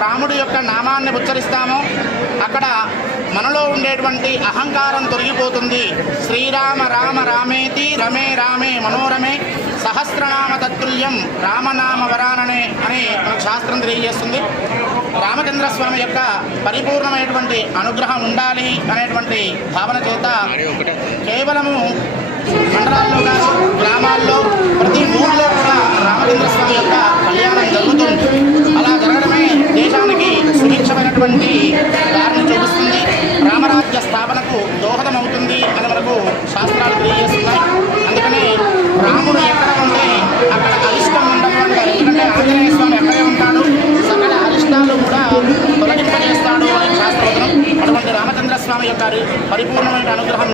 రాముడి యొక్క నామాన్ని ఉచ్చరిస్తామో. అక్కడ మనలో ఉండేటువంటి అహంకారం తొలగిపోతుంది. శ్రీరామ రామ రామేతి రమే రామే మనోరమే సహస్రనామ తత్తుల్యం రామనామ వరాననే అని మనకు శాస్త్రం తెలియజేస్తుంది. రామచంద్ర స్వామి యొక్క పరిపూర్ణమైనటువంటి అనుగ్రహం ఉండాలి అనేటువంటి భావన చేత కేవలము మండలాల్లో కాదు గ్రామాల్లో ప్రతి ఊళ్ళో కూడా రామచంద్ర స్వామి యొక్క కళ్యాణం జరుగుతుంది. అలా జరగడమే దేశానికి సుభిక్షమైనటువంటి దారిని చూపిస్తుంది. రామరాజ్య స్థాపనకు దోహదమవుతుంది అని మనకు శాస్త్రాలు స్వామి యొక్క పరిపూర్ణమైన అనుగ్రహం